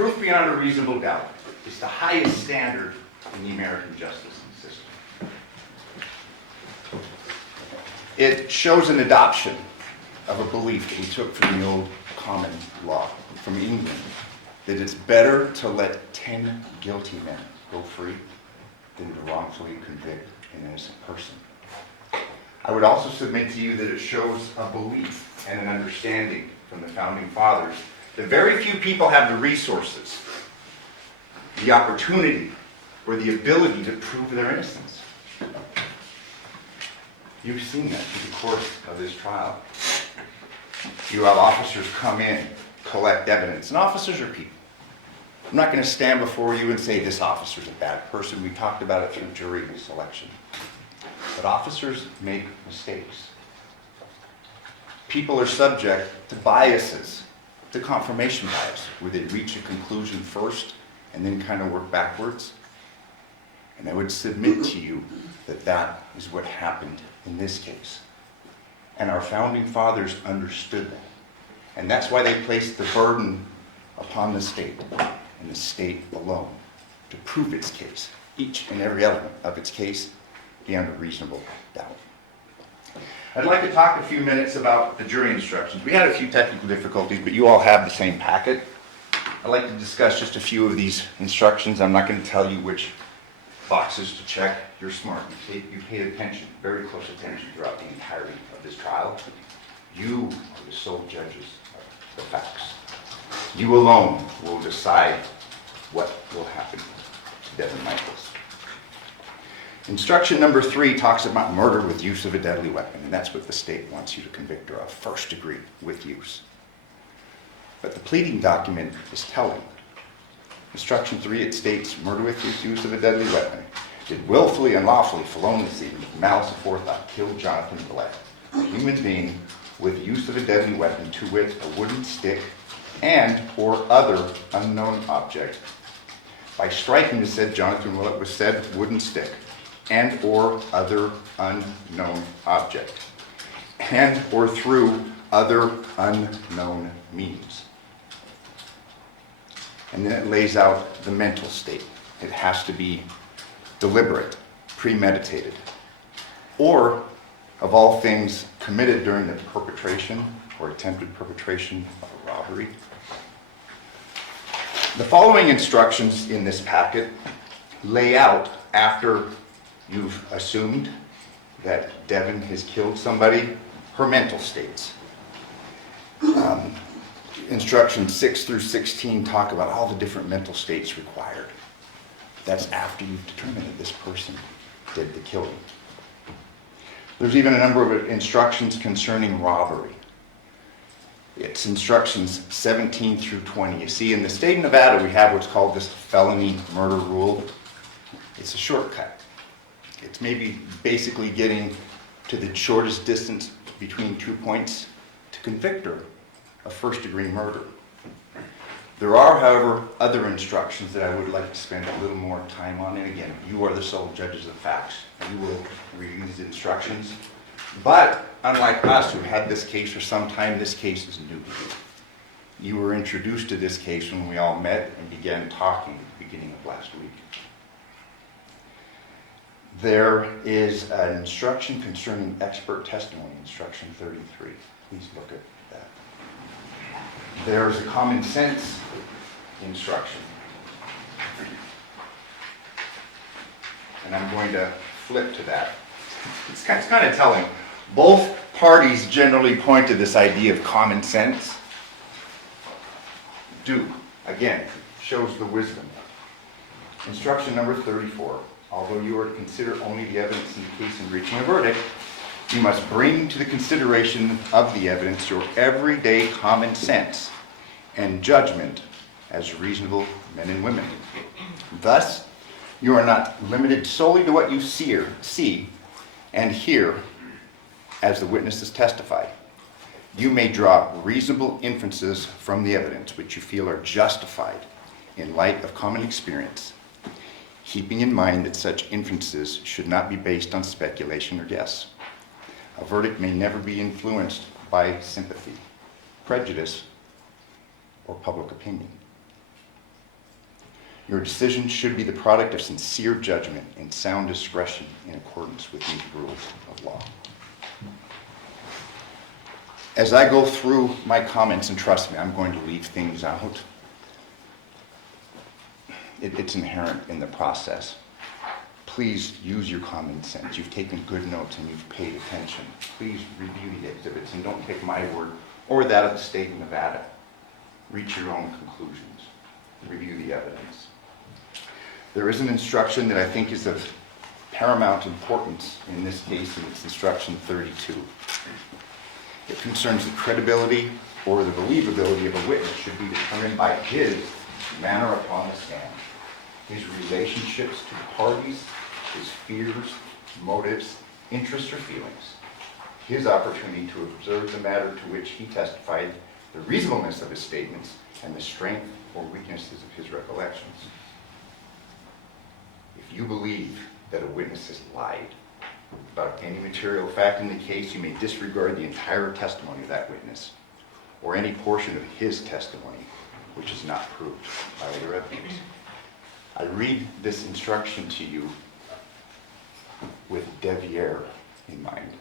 Proof beyond a reasonable doubt is the highest standard in the American justice system. It shows an adoption of a belief that we took from the old common law from England, that it's better to let 10 guilty men go free than to wrongfully convict an innocent person. I would also submit to you that it shows a belief and an understanding from the Founding Fathers that very few people have the resources, the opportunity, or the ability to prove their innocence. You've seen that through the course of this trial. You have officers come in, collect evidence, and officers are people. I'm not going to stand before you and say this officer's a bad person. We talked about it through jury selection. But officers make mistakes. People are subject to biases, to confirmation bias, where they reach a conclusion first and then kind of work backwards. And I would submit to you that that is what happened in this case. And our Founding Fathers understood that. And that's why they placed the burden upon the state, and the state alone, to prove its case, each and every element of its case, beyond a reasonable doubt. I'd like to talk a few minutes about the jury instructions. We had a few technical difficulties, but you all have the same packet. I'd like to discuss just a few of these instructions. I'm not going to tell you which boxes to check. You're smart. You paid attention, very close attention throughout the entirety of this trial. You are the sole judges of the facts. You alone will decide what will happen to Devyn Michaels. Instruction number 3 talks about murder with use of a deadly weapon, and that's what the state wants you to convict her of, first degree with use. But the pleading document is telling. Instruction 3, it states, murder with use of a deadly weapon did willfully and lawfully, feloniously, with malice aforethought, kill Johnathan Willette, a human being with use of a deadly weapon, to wit, a wooden stick and or other unknown object. By striking the said Johnathan Willette with said wooden stick and or other unknown object, and or through other unknown means. And then it lays out the mental state. It has to be deliberate, premeditated, or, of all things, committed during the perpetration or attempted perpetration of a robbery. The following instructions in this packet lay out, after you've assumed that Devyn has killed somebody, her mental states. Instructions 6 through 16 talk about all the different mental states required. That's after you've determined that this person did the killing. There's even a number of instructions concerning robbery. It's instructions 17 through 20. You see, in the state of Nevada, we have what's called this felony murder rule. It's a shortcut. It's maybe basically getting to the shortest distance between 2 points to convict her of first-degree murder. There are, however, other instructions that I would like to spend a little more time on. And again, you are the sole judges of facts. You will review these instructions. But unlike us, who had this case for some time, this case is new to you. You were introduced to this case when we all met and began talking at the beginning of last week. There is an instruction concerning expert testimony, instruction 33. Please look at that. There's a common sense instruction. And I'm going to flip to that. It's kind of telling. Both parties generally point to this idea of common sense. Again, shows the wisdom. Instruction number 34. Although you are to consider only the evidence in the case in reaching a verdict, you must bring to the consideration of the evidence your everyday common sense and judgment as reasonable men and women. Thus, you are not limited solely to what you see and hear as the witnesses testify. You may draw reasonable inferences from the evidence which you feel are justified in light of common experience, keeping in mind that such inferences should not be based on speculation or guess. A verdict may never be influenced by sympathy, prejudice, or public opinion. Your decision should be the product of sincere judgment and sound discretion in accordance with these rules of law. As I go through my comments, and trust me, I'm going to leave things out. It's inherent in the process. Please use your common sense. You've taken good notes and you've paid attention. Please review the exhibits and don't take my word or that of the state of Nevada. Reach your own conclusions. Review the evidence. There is an instruction that I think is of paramount importance in this case, and it's instruction 32. It concerns the credibility or the believability of a witness should be determined by his manner upon the stand, his relationships to the parties, his fears, motives, interests, or feelings, his opportunity to observe the matter to which he testified, the reasonableness of his statements, and the strength or weaknesses of his recollections. If you believe that a witness has lied about any material fact in the case, you may disregard the entire testimony of that witness or any portion of his testimony which is not proved by other evidence. I read this instruction to you with Devyn in mind.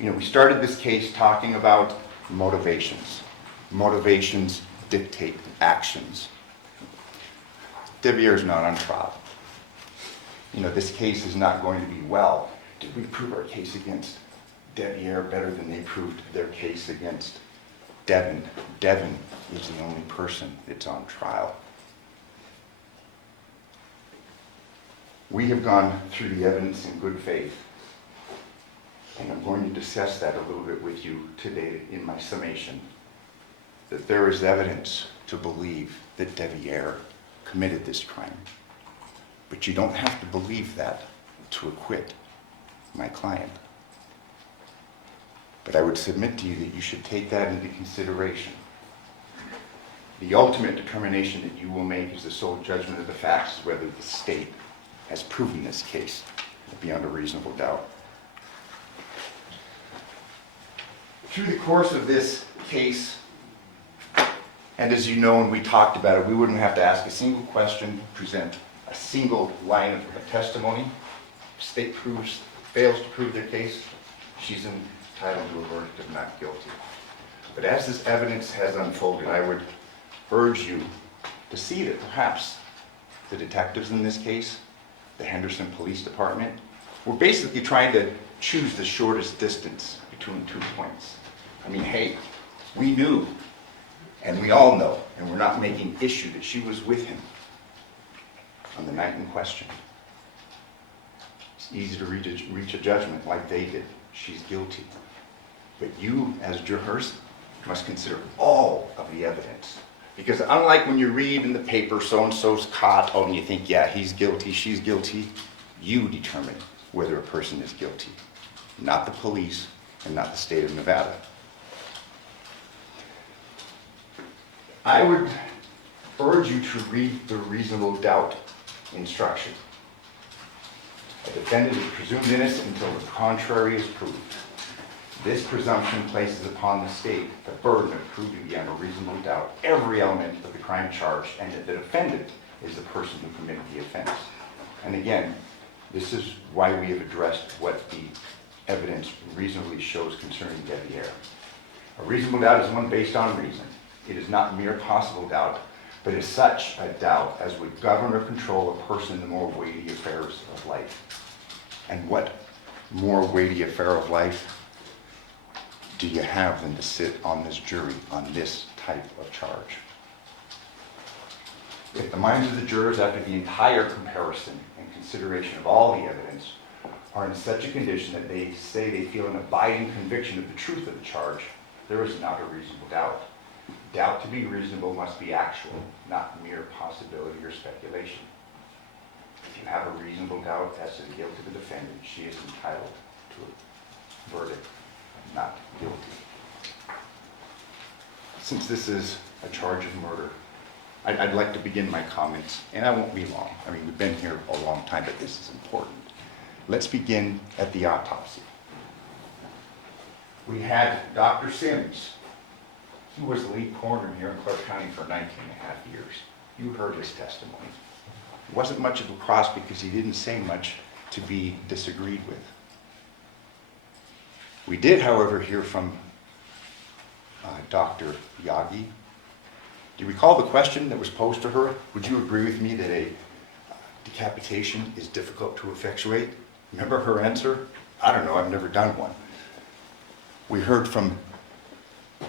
You know, we started this case talking about motivations. Motivations dictate actions. Devyn is not on trial. You know, this case is not going to be, well, did we prove our case against Devyn better than they proved their case against Devyn? Devyn is the only person that's on trial. We have gone through the evidence in good faith, and I'm going to discuss that a little bit with you today in my summation, that there is evidence to believe that Devyn committed this crime. But you don't have to believe that to acquit my client. But I would submit to you that you should take that into consideration. The ultimate determination that you will make is the sole judgment of the facts, whether the state has proven this case beyond a reasonable doubt. Through the course of this case, and as you know, when we talked about it, we wouldn't have to ask a single question, present a single line of testimony. If state fails to prove their case, she's entitled to a verdict of not guilty. But as this evidence has unfolded, I would urge you to see that perhaps the detectives in this case, the Henderson Police Department, were basically trying to choose the shortest distance between 2 points. I mean, hey, we knew, and we all know, and we're not making issue that she was with him on the night in question. It's easy to reach a judgment like they did. She's guilty. But you, as jurors, must consider all of the evidence. Because unlike when you read in the paper, so-and-so's caught, and you think, yeah, he's guilty, she's guilty, you determine whether a person is guilty, not the police and not the state of Nevada. I would urge you to read the reasonable doubt instruction. A defendant is presumed innocent until the contrary is proved. This presumption places upon the state the burden of proving beyond a reasonable doubt every element of the crime charged, and that the defendant is the person who committed the offense. And again, this is why we have addressed what the evidence reasonably shows concerning Devyn. A reasonable doubt is one based on reason. It is not mere possible doubt, but is such a doubt as would govern or control a person in the more weighty affairs of life. And what more weighty affair of life do you have than to sit on this jury on this type of charge? If the minds of the jurors, after the entire comparison and consideration of all the evidence, are in such a condition that they say they feel an abiding conviction of the truth of the charge, there is not a reasonable doubt. Doubt to be reasonable must be actual, not mere possibility or speculation. If you have a reasonable doubt as to the guilt of the defendant, she is entitled to a verdict of not guilty. Since this is a charge of murder, I'd like to begin my comments, and I won't be long. I mean, we've been here a long time, but this is important. Let's begin at the autopsy. We had Dr. Sims. He was the lead coroner here in Clark County for 19 and a half years. You heard his testimony. It wasn't much of a cross because he didn't say much to be disagreed with. We did, however, hear from Dr. Yagi. Do you recall the question that was posed to her? Would you agree with me that a decapitation is difficult to effectuate? Remember her answer? I don't know, I've never done one. We heard from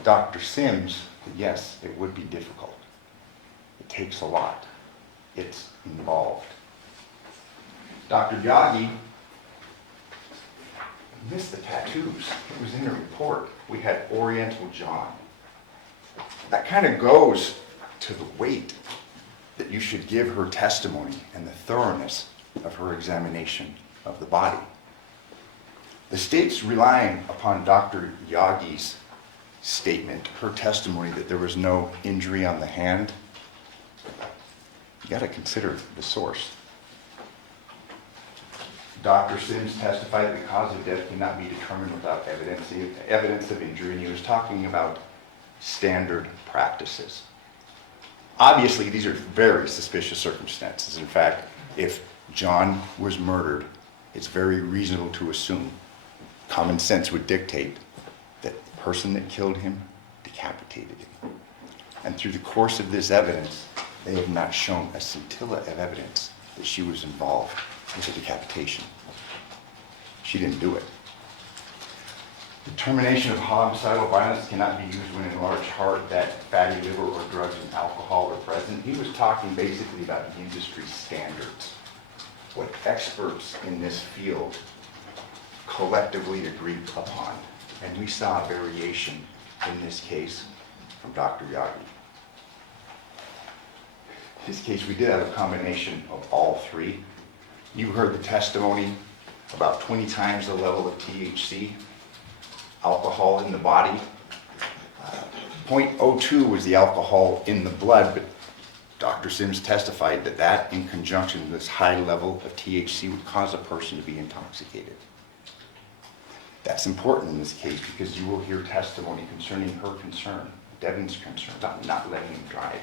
Dr. Sims that yes, it would be difficult. It takes a lot. It's involved. Dr. Yagi missed the tattoos. It was in the report. We had Oriental John. That kind of goes to the weight that you should give her testimony and the thoroughness of her examination of the body. The state's relying upon Dr. Yagi's statement, her testimony that there was no injury on the hand. You got to consider the source. Dr. Sims testified that the cause of death cannot be determined without evidence of injury, and he was talking about standard practices. Obviously, these are very suspicious circumstances. In fact, if John was murdered, it's very reasonable to assume, common sense would dictate, that the person that killed him decapitated him. And through the course of this evidence, they have not shown a scintilla of evidence that she was involved with a decapitation. She didn't do it. Determination of homicidal violence cannot be used when in large part that fatty liver or drugs and alcohol are present. He was talking basically about the industry standards, what experts in this field collectively agreed upon. And we saw a variation in this case from Dr. Yagi. In this case, we did have a combination of all three. You heard the testimony about 20 times the level of THC, alcohol in the body. 0.02 was the alcohol in the blood, but Dr. Sims testified that that, in conjunction with this high level of THC, would cause a person to be intoxicated. That's important in this case because you will hear testimony concerning her concern, Devyn's concern about not letting him drive.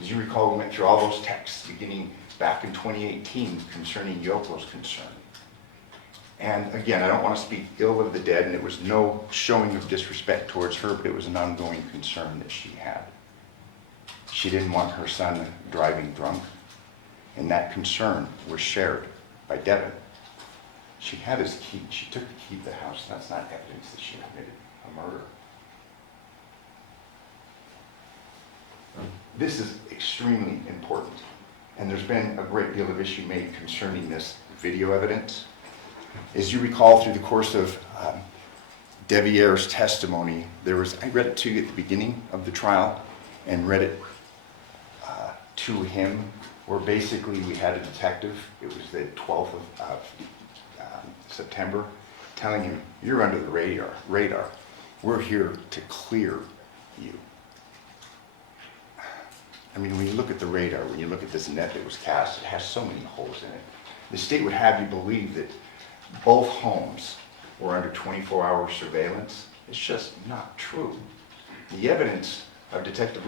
As you recall, we went through all those texts beginning back in 2018 concerning Yoko's concern. And again, I don't want to speak ill of the dead, and it was no showing of disrespect towards her, but it was an ongoing concern that she had. She didn't want her son driving drunk, and that concern was shared by Devyn. She had his key. She took the key to the house. That's not evidence that she committed a murder. This is extremely important, and there's been a great deal of issue made concerning this video evidence. As you recall, through the course of Devier's testimony, I read it to you at the beginning of the trial and read it to him, where basically we had a detective, it was the 12th of September, telling him, you're under the radar. We're here to clear you. I mean, when you look at the radar, when you look at this net that was cast, it has so many holes in it. The state would have you believe that both homes were under 24-hour surveillance. It's just not true. The evidence of Detective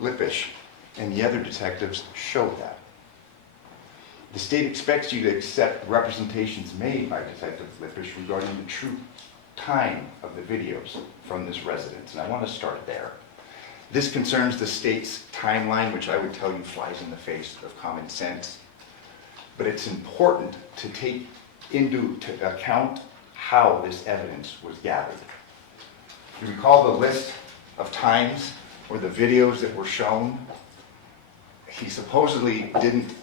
Lippisch and the other detectives showed that. The state expects you to accept representations made by Detective Lippisch regarding the true time of the videos from this residence, and I want to start there. This concerns the state's timeline, which I would tell you flies in the face of common sense, but it's important to take into account how this evidence was gathered. You recall the list of times or the videos that were shown? He supposedly didn't,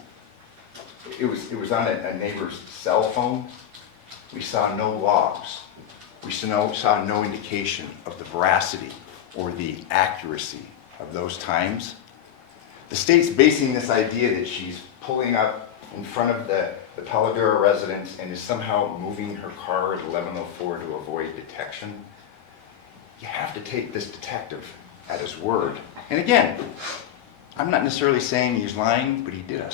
it was on a neighbor's cell phone. We saw no logs. We saw no indication of the veracity or the accuracy of those times. The state's basing this idea that she's pulling up in front of the Talavera residence and is somehow moving her car at 11:04 to avoid detection. You have to take this detective at his word. And again, I'm not necessarily saying he's lying, but he did a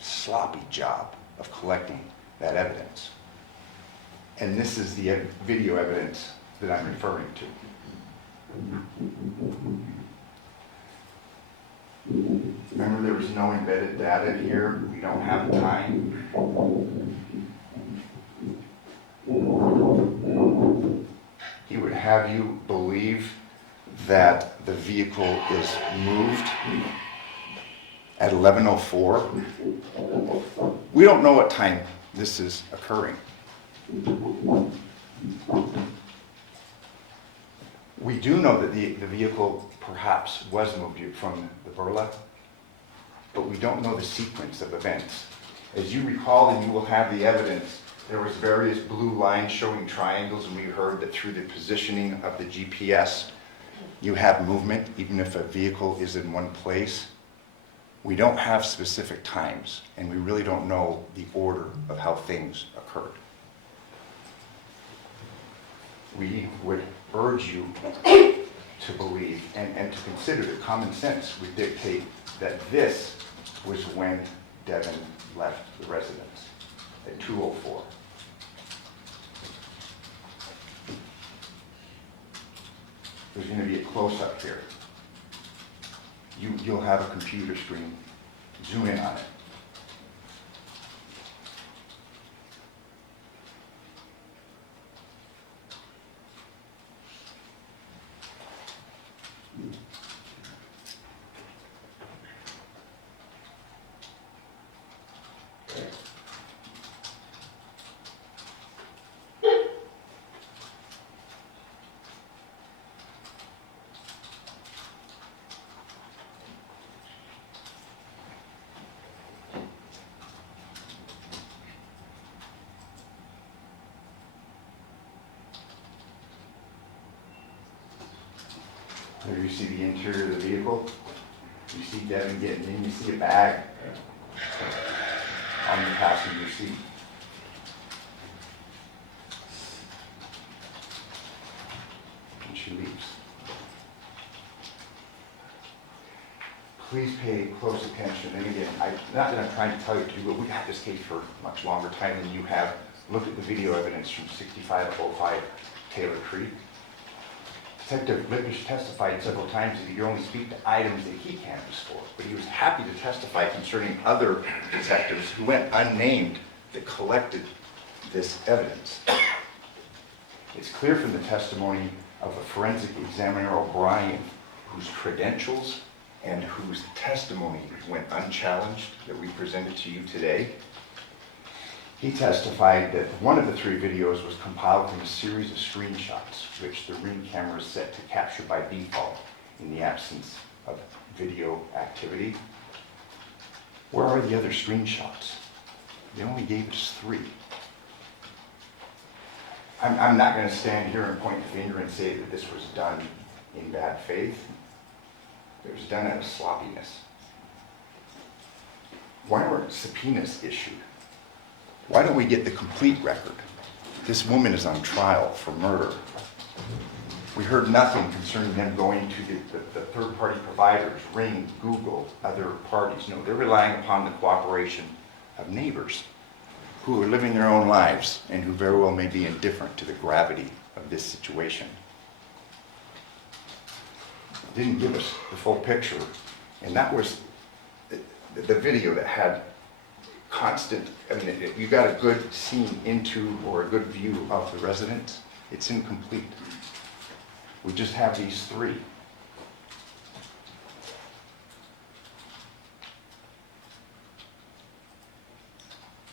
sloppy job of collecting that evidence. And this is the video evidence that I'm referring to. Remember, there was no embedded data here. We don't have time. He would have you believe that the vehicle is moved at 11:04. We don't know what time this is occurring. We do know that the vehicle perhaps was moved from the Burla, but we don't know the sequence of events. As you recall, and you will have the evidence, there was various blue lines showing triangles, and we heard that through the positioning of the GPS, you have movement, even if a vehicle is in one place. We don't have specific times, and we really don't know the order of how things occurred. We would urge you to believe and to consider that common sense would dictate that this was when Devyn left the residence at 2:04. There's going to be a close-up here. You'll have a computer screen. Zoom in on it. There you see the interior of the vehicle. You see Devyn getting in. You see a bag on the passenger seat. And she leaves. Please pay close attention. And again, not that I'm trying to tell you to, but we've had this case for much longer time than you have. Look at the video evidence from 6505 Taylor Creek. Detective Lippish testified several times that he could only speak to items that he canvassed for, but he was happy to testify concerning other detectives who went unnamed that collected this evidence. It's clear from the testimony of a forensic examiner, O'Brien, whose credentials and whose testimony went unchallenged that we presented to you today. He testified that one of the 3 videos was compiled from a series of screenshots, which the Ring camera is set to capture by default in the absence of video activity. Where are the other screenshots? They only gave us 3. I'm not going to stand here and point the finger and say that this was done in bad faith. It was done out of sloppiness. Why weren't subpoenas issued? Why don't we get the complete record? This woman is on trial for murder. We heard nothing concerning them going to the third-party providers, Ring, Google, other parties. No, they're relying upon the cooperation of neighbors who are living their own lives and who very well may be indifferent to the gravity of this situation. Didn't give us the full picture, and that was the video that had constant, you got a good scene into or a good view of the residence. It's incomplete. We just have these 3.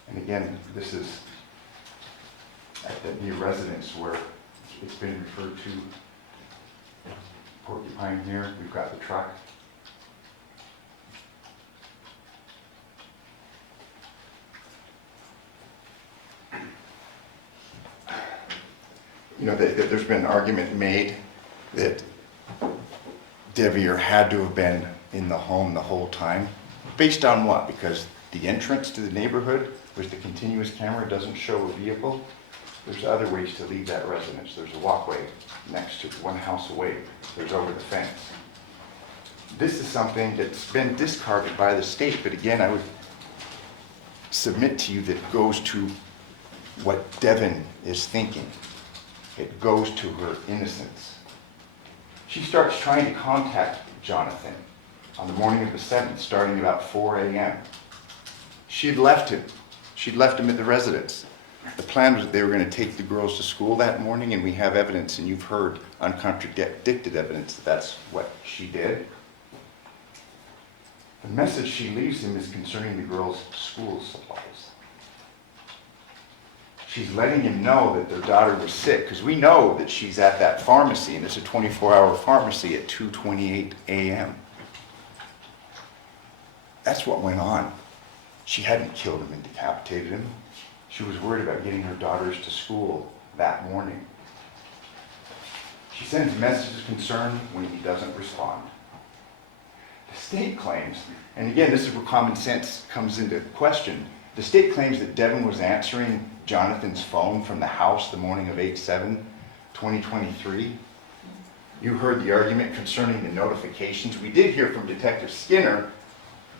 And again, this is at the residence where it's been referred to. Porcupine here, we've got the truck. You know, there's been an argument made that Devyn had to have been in the home the whole time. Based on what? Because the entrance to the neighborhood, which the continuous camera doesn't show a vehicle. There's other ways to leave that residence. There's a walkway next to one house away. There's over the fence. This is something that's been discarded by the state, but again, I would submit to you that it goes to what Devyn is thinking. It goes to her innocence. She starts trying to contact Johnathan. on the morning of the 7th, starting about 4 a.m. She had left him. She'd left him at the residence. The plan was that they were going to take the girls to school that morning, and we have evidence, and you've heard uncontradicted evidence that that's what she did. The message she leaves him is concerning the girls' school supplies. She's letting him know that their daughter was sick, because we know that she's at that pharmacy, and it's a 24-hour pharmacy at 2:28 a.m. That's what went on. She hadn't killed him and decapitated him. She was worried about getting her daughters to school that morning. She sends messages of concern when he doesn't respond. The state claims, and again, this is where common sense comes into question, the state claims that Devyn was answering Johnathan's phone from the house the morning of 8/7/2023. You heard the argument concerning the notifications. We did hear from Detective Skinner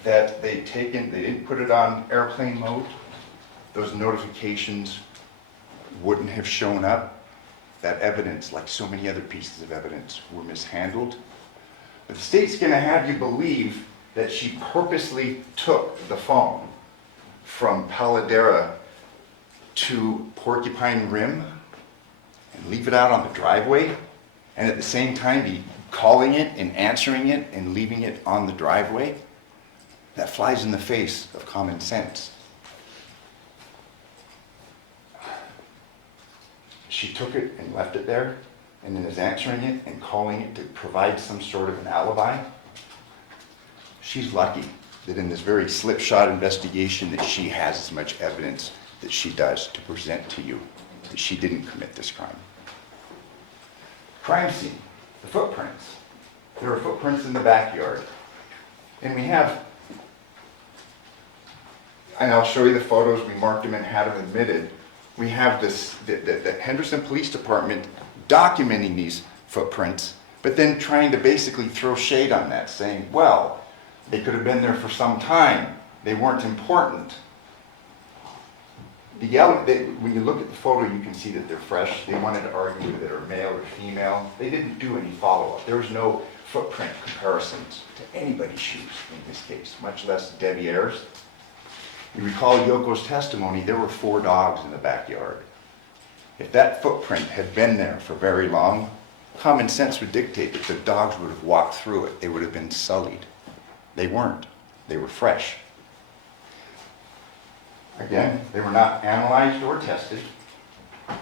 that they didn't put it on airplane mode. Those notifications wouldn't have shown up. That evidence, like so many other pieces of evidence, were mishandled. But the state's going to have you believe that she purposely took the phone from Paladera to Porcupine Rim and leave it out on the driveway, and at the same time be calling it and answering it and leaving it on the driveway. That flies in the face of common sense. She took it and left it there, and then is answering it and calling it to provide some sort of an alibi. She's lucky that in this very slipshod investigation that she has as much evidence that she does to present to you that she didn't commit this crime. Crime scene, the footprints. There are footprints in the backyard. And we have, and I'll show you the photos, we marked them and had them admitted. We have this, the Henderson Police Department documenting these footprints, but then trying to basically throw shade on that, saying, well, they could have been there for some time. They weren't important. When you look at the photo, you can see that they're fresh. They wanted to argue that they're male or female. They didn't do any follow-up. There was no footprint comparisons to anybody's shoes in this case, much less Devier's. You recall Yoko's testimony, there were 4 dogs in the backyard. If that footprint had been there for very long, common sense would dictate that the dogs would have walked through it. They would have been sullied. They weren't. They were fresh. Again, they were not analyzed or tested. And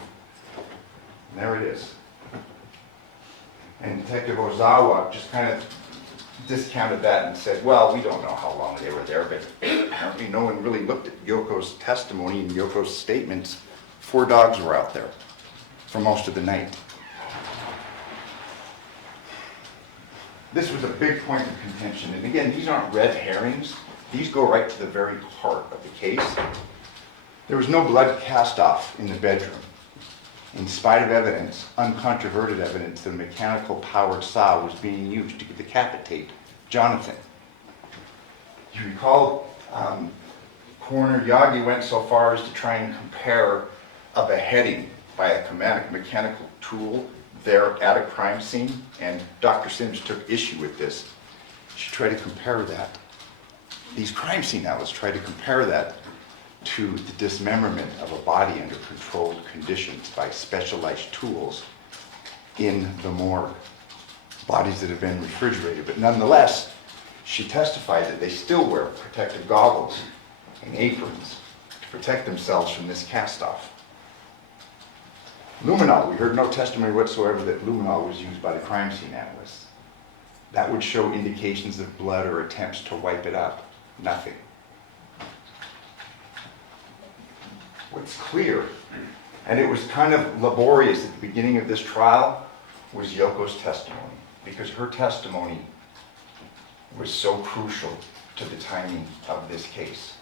there it is. And Detective Ozawa just kind of discounted that and said, well, we don't know how long they were there, but apparently no one really looked at Yoko's testimony and Yoko's statements. 4 dogs were out there for most of the night. This was a big point of contention. And again, these aren't red herrings. These go right to the very heart of the case. There was no blood cast off in the bedroom. In spite of evidence, uncontroverted evidence, that a mechanical powered saw was being used to decapitate Johnathan. You recall, Coroner Yagi went so far as to try and compare a beheading by a mechanical tool there at a crime scene, and Dr. Sims took issue with this. She tried to compare that. These crime scene analysts tried to compare that to the dismemberment of a body under controlled conditions by specialized tools in the morgue. Bodies that have been refrigerated, but nonetheless, she testified that they still wear protective goggles and aprons to protect themselves from this cast-off. Luminol, we heard no testimony whatsoever that luminol was used by the crime scene analysts. That would show indications of blood or attempts to wipe it up. Nothing. What's clear, and it was kind of laborious at the beginning of this trial, was Yoko's testimony, because her testimony was so crucial to the timing of this case.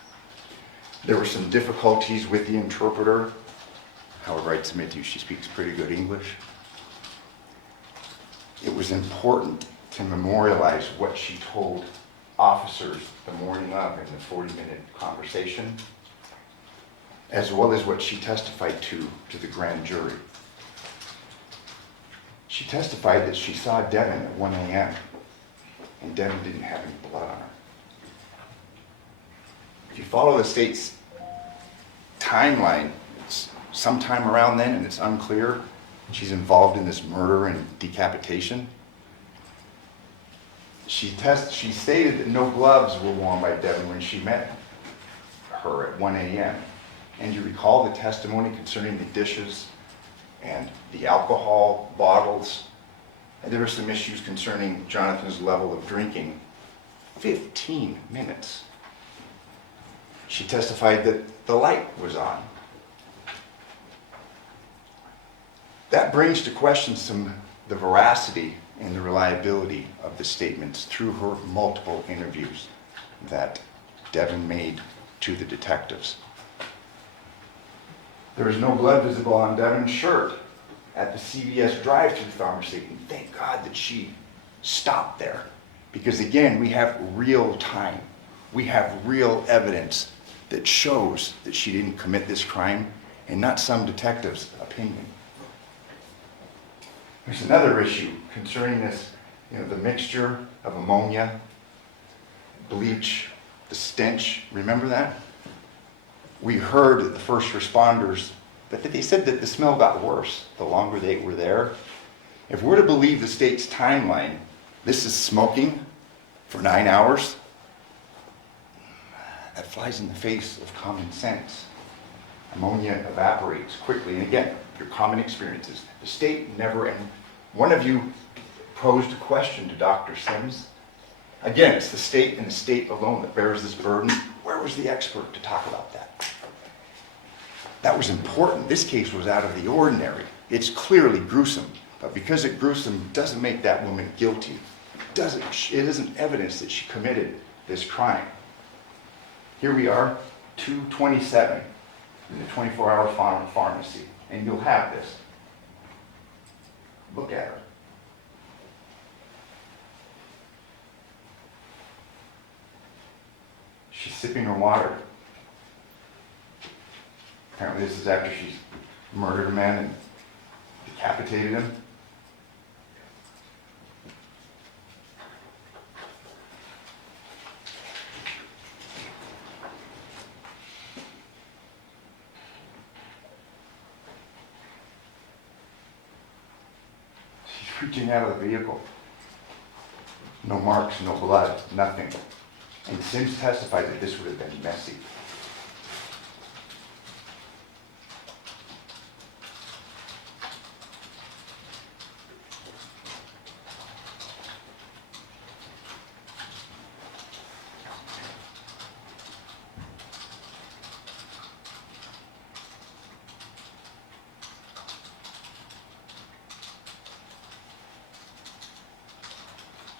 There were some difficulties with the interpreter. However, I'd submit to you she speaks pretty good English. It was important to memorialize what she told officers the morning of in the 40-minute conversation, as well as what she testified to the grand jury. She testified that she saw Devyn at 1 a.m. and Devyn didn't have any blood on her. If you follow the state's timeline, it's sometime around then, and it's unclear. She's involved in this murder and decapitation. She stated that no gloves were worn by Devyn when she met her at 1 a.m. And you recall the testimony concerning the dishes and the alcohol bottles. And there were some issues concerning Johnathan's level of drinking. 15 minutes. She testified that the light was on. That brings to question the veracity and the reliability of the statements through her multiple interviews that Devyn made to the detectives. There was no blood visible on Devyn's shirt at the CVS drive-thru pharmacy, and thank God that she stopped there. Because again, we have real time. We have real evidence that shows that she didn't commit this crime and not some detective's opinion. There's another issue concerning this, the mixture of ammonia, bleach, the stench. Remember that? We heard that the first responders, that they said that the smell got worse the longer they were there. If we're to believe the state's timeline, this is smoking for 9 hours. That flies in the face of common sense. Ammonia evaporates quickly, and again, your common experiences. The state never, and one of you posed a question to Dr. Sims. Again, it's the state and the state alone that bears this burden. Where was the expert to talk about that? That was important. This case was out of the ordinary. It's clearly gruesome, but because it's gruesome doesn't make that woman guilty. It isn't evidence that she committed this crime. Here we are, 2:27 in the 24-hour pharmacy, and you'll have this. Look at her. She's sipping her water. Apparently this is after she's murdered a man and decapitated him. She's reaching out of the vehicle. No marks, no blood, nothing. And Sims testified that this would have been messy.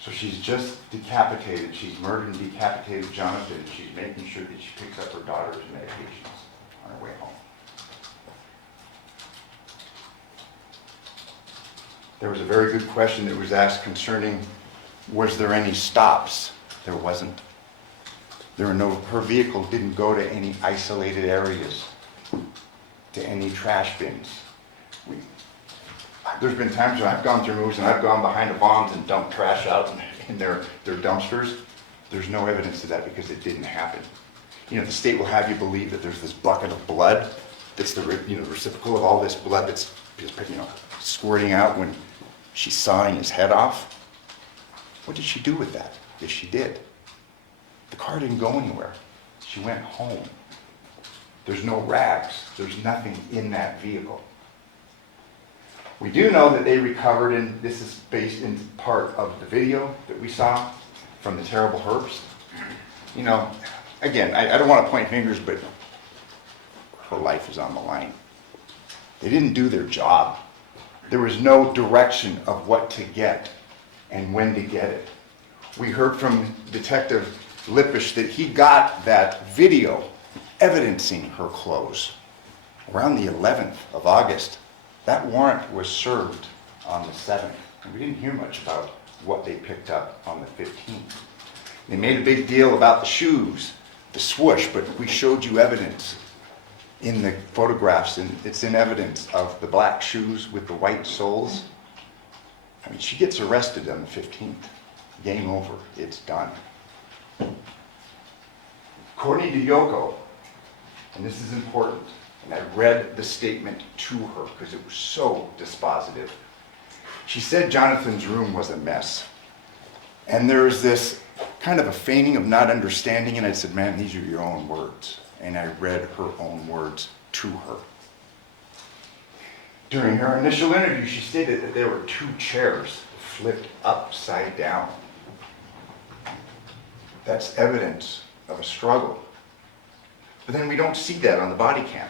So she's just decapitated. She's murdered and decapitated Johnathan, and she's making sure that she picks up her daughter's medications on her way home. There was a very good question that was asked concerning, was there any stops? There wasn't. Her vehicle didn't go to any isolated areas, to any trash bins. There's been times when I've gone through moves and I've gone behind the Vons and dumped trash out in their dumpsters. There's no evidence of that because it didn't happen. The state will have you believe that there's this bucket of blood that's the reciprocal of all this blood that's squirting out when she's sawing his head off. What did she do with that? If she did. The car didn't go anywhere. She went home. There's no rags. There's nothing in that vehicle. We do know that they recovered, and this is based in part of the video that we saw from the terrible herbs. Again, I don't want to point fingers, but her life is on the line. They didn't do their job. There was no direction of what to get and when to get it. We heard from Detective Lippisch that he got that video evidencing her clothes around the 11th of August. That warrant was served on the 7th, and we didn't hear much about what they picked up on the 15th. They made a big deal about the shoes, the swoosh, but we showed you evidence in the photographs, and it's in evidence of the black shoes with the white soles. She gets arrested on the 15th. game over, it's done. According to Yoko, and this is important, and I read the statement to her because it was so dispositive. She said Johnathan's room was a mess. And there's this kind of a feigning of not understanding, and I said, "Man, these are your own words." And I read her own words to her. During her initial interview, she stated that there were 2 chairs flipped upside down. That's evidence of a struggle. But then we don't see that on the body cam.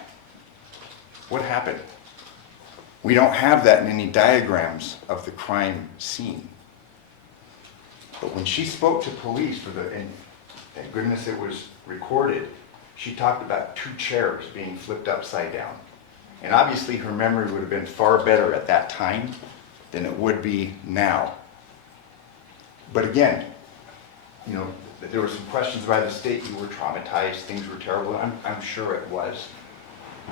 What happened? We don't have that in any diagrams of the crime scene. But when she spoke to police and thank goodness it was recorded, she talked about 2 chairs being flipped upside down. And obviously her memory would have been far better at that time than it would be now. But again, there were some questions by the state. You were traumatized, things were terrible. I'm sure it was.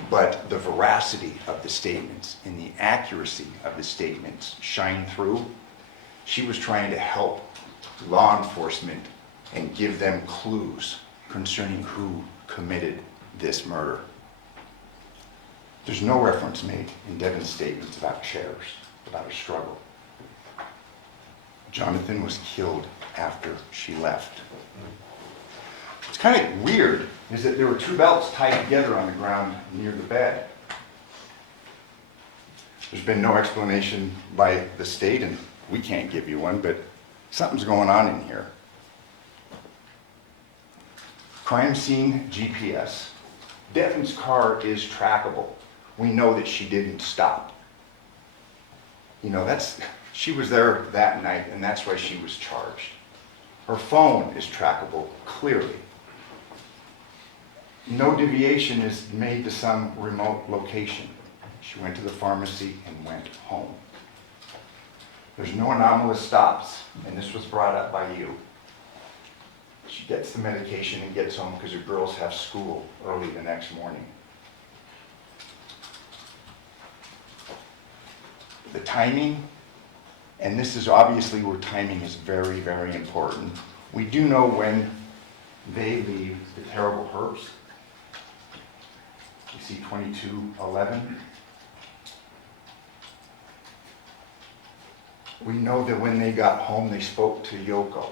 But the veracity of the statements and the accuracy of the statements shine through. She was trying to help law enforcement and give them clues concerning who committed this murder. There's no reference made in Devyn's statements about chairs, about a struggle. Johnathan was killed after she left. What's kind of weird is that there were 2 belts tied together on the ground near the bed. There's been no explanation by the state, and we can't give you one, but something's going on in here. Crime scene GPS. Devyn's car is trackable. We know that she didn't stop. She was there that night, and that's why she was charged. Her phone is trackable, clearly. No deviation is made to some remote location. She went to the pharmacy and went home. There's no anomalous stops, and this was brought up by you. She gets the medication and gets home because her girls have school early the next morning. The timing, and this is obviously where timing is very, very important. We do know when they leave the terrible herbs. You see 22:11. We know that when they got home, they spoke to Yoko.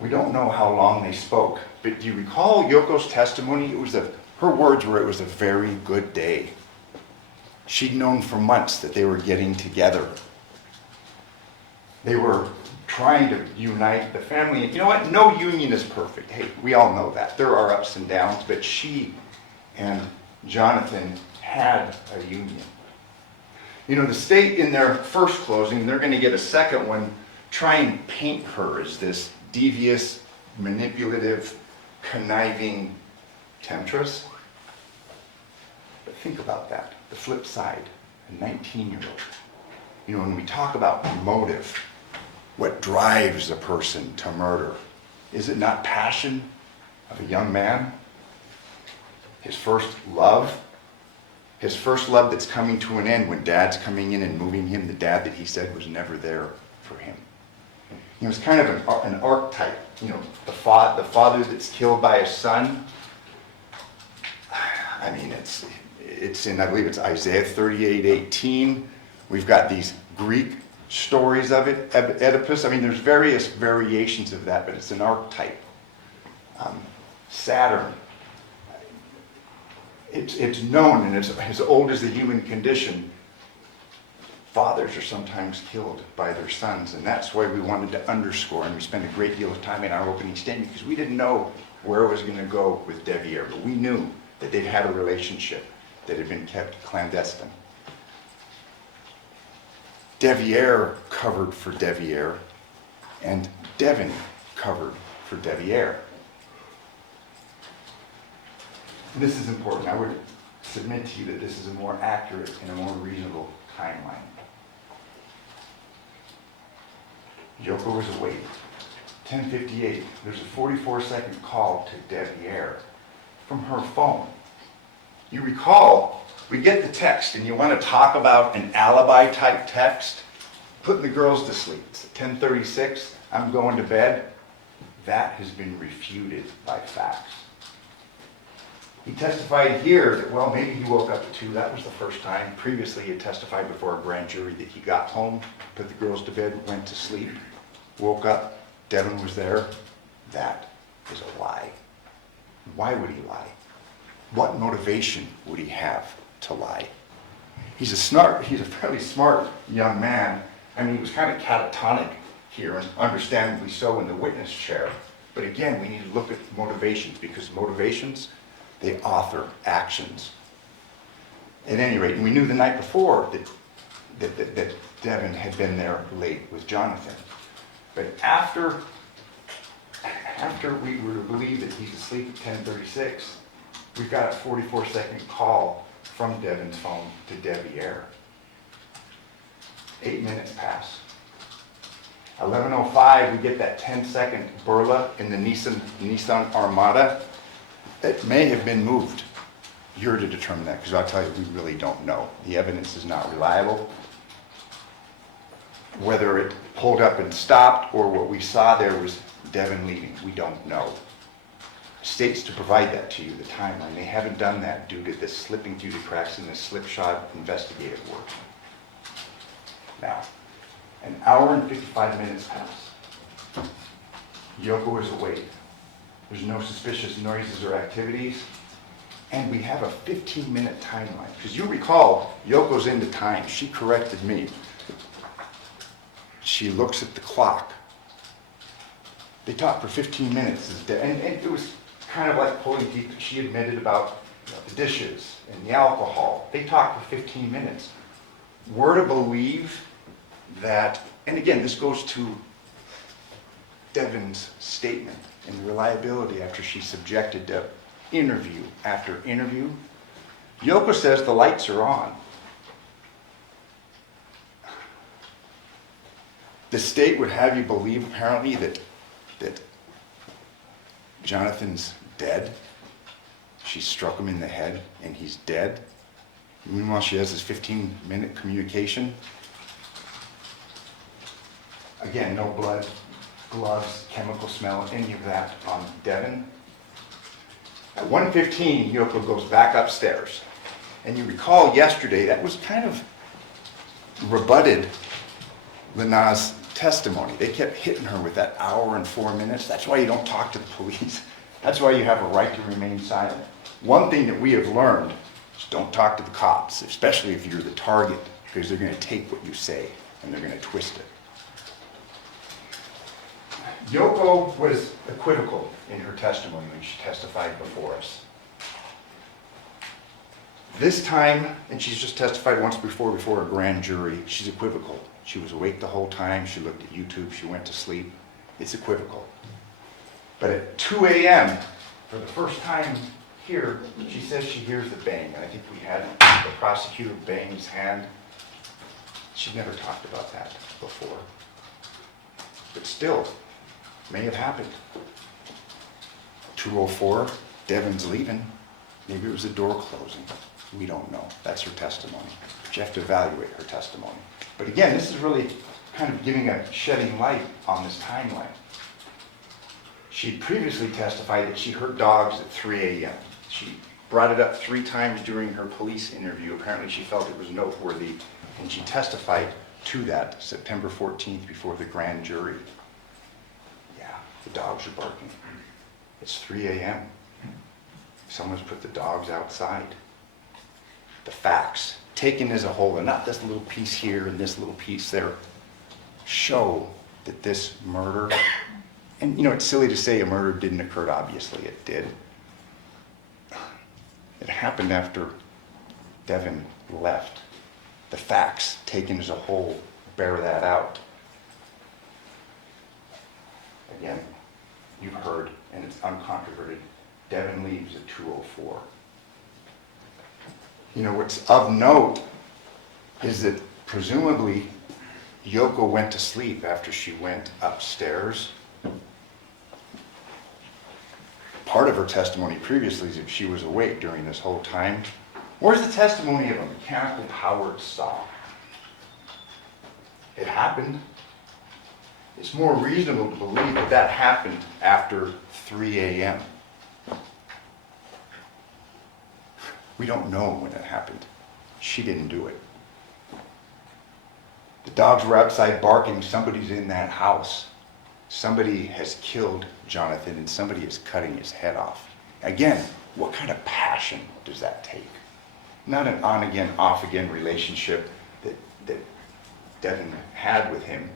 We don't know how long they spoke, but do you recall Yoko's testimony? Her words were, it was a very good day. She'd known for months that they were getting together. They were trying to unite the family. And you know what? No union is perfect. Hey, we all know that. There are ups and downs, but she and Johnathan had a union. The state in their first closing, they're going to get a second one, try and paint her as this devious, manipulative, conniving temptress. But think about that, the flip side, a 19-year-old. When we talk about motive, what drives a person to murder, is it not passion of a young man? His first love that's coming to an end when dad's coming in and moving him, the dad that he said was never there for him. It's kind of an archetype. The father that's killed by his son. I mean, it's in, I believe it's Isaiah 38:18. We've got these Greek stories of it, Oedipus. I mean, there's various variations of that, but it's an archetype. Saturn. It's known, and it's as old as the human condition. Fathers are sometimes killed by their sons, and that's why we wanted to underscore, and we spent a great deal of time in our opening statement, because we didn't know where it was going to go with Devyn, but we knew that they'd had a relationship that had been kept clandestine. Devyn covered for Devyn, and Devyn covered for Devyn. And this is important. I would submit to you that this is a more accurate and a more reasonable timeline. Yoko was awake. 10:58, there's a 44-second call to Devyn from her phone. You recall we get the text, and you want to talk about an alibi type text, putting the girls to sleep. It's at 10:36, I'm going to bed. That has been refuted by facts. He testified here that, well, maybe he woke up at 2. That was the first time. Previously, he had testified before a grand jury that he got home, put the girls to bed, went to sleep, woke up, Devyn was there. That is a lie. Why would he lie? What motivation would he have to lie? He's a fairly smart young man. I mean, he was kind of catatonic here, and understandably so in the witness chair. But again, we need to look at motivations, because motivations, they author actions. At any rate, and we knew the night before that Devyn had been there late with Johnathan. But after we were to believe that he's asleep at 10:36, we've got a 44-second call from Devyn's phone to Debbie Air. 8 minutes pass. 11:05, we get that 10-second burla in the Nissan Armada. It may have been moved. You're to determine that, because I'll tell you, we really don't know. The evidence is not reliable. Whether it pulled up and stopped, or what we saw there was Devyn leaving, we don't know. States to provide that to you, the timeline. They haven't done that due to this slipping through the cracks in this slipshod investigative work. Now, an hour and 55 minutes pass. Yoko is awake. There's no suspicious noises or activities. And we have a 15-minute timeline. Because you recall, Yoko's into time. She corrected me. She looks at the clock. They talked for 15 minutes. And it was kind of like pulling teeth. She admitted about the dishes and the alcohol. They talked for 15 minutes. We're to believe that, and again, this goes to Devyn's statement and reliability after she's subjected to interview after interview. Yoko says the lights are on. The state would have you believe, apparently, that Johnathan's dead. She struck him in the head and he's dead. Meanwhile, she has this 15-minute communication. Again, no blood, gloves, chemical smell, any of that on Devyn. At 1:15, Yoko goes back upstairs. And you recall yesterday, that was kind of rebutted Lena's testimony. They kept hitting her with that hour and 4 minutes. That's why you don't talk to the police. That's why you have a right to remain silent. One thing that we have learned is don't talk to the cops, especially if you're the target, because they're going to take what you say and they're going to twist it. Yoko was equivocal in her testimony when she testified before us. This time, and she's just testified once before a grand jury, she's equivocal. She was awake the whole time, she looked at YouTube, she went to sleep. It's equivocal. But at 2 a.m., for the first time here, she says she hears the bang. And I think we had the prosecutor bang his hand. She'd never talked about that before. But still, may have happened. 2:04, Devyn's leaving. Maybe it was the door closing. We don't know. That's her testimony. But you have to evaluate her testimony. But again, this is really kind of shedding light on this timeline. She previously testified that she heard dogs at 3 a.m. She brought it up 3 times during her police interview. Apparently she felt it was noteworthy, and she testified to that September 14th before the grand jury. Yeah, the dogs are barking. It's 3 a.m. Someone's put the dogs outside. The facts, taken as a whole, and not this little piece here and this little piece there, show that this murder, and you know, it's silly to say a murder didn't occur, obviously it did. It happened after Devyn left. The facts, taken as a whole, bear that out. Again, you've heard, and it's uncontroverted, Devyn leaves at 2:04. You know, what's of note is that presumably Yoko went to sleep after she went upstairs. Part of her testimony previously is that she was awake during this whole time. Where's the testimony of a mechanical powered saw? It happened. It's more reasonable to believe that that happened after 3 a.m. We don't know when it happened. She didn't do it. The dogs were outside barking. Somebody's in that house. Somebody has killed Johnathan and somebody is cutting his head off. Again, what kind of passion does that take? Not an on-again, off-again relationship that Devyn had with him.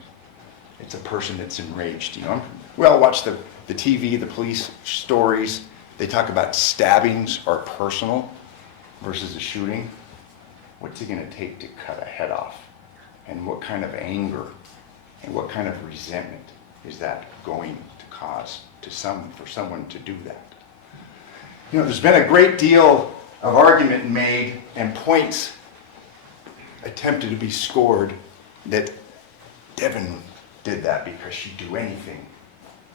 It's a person that's enraged. You know, well, watch the TV, the police stories. They talk about stabbings are personal versus a shooting. What's it going to take to cut a head off? And what kind of anger and what kind of resentment is that going to cause to for someone to do that? You know, there's been a great deal of argument made and points attempted to be scored that Devyn did that because she'd do anything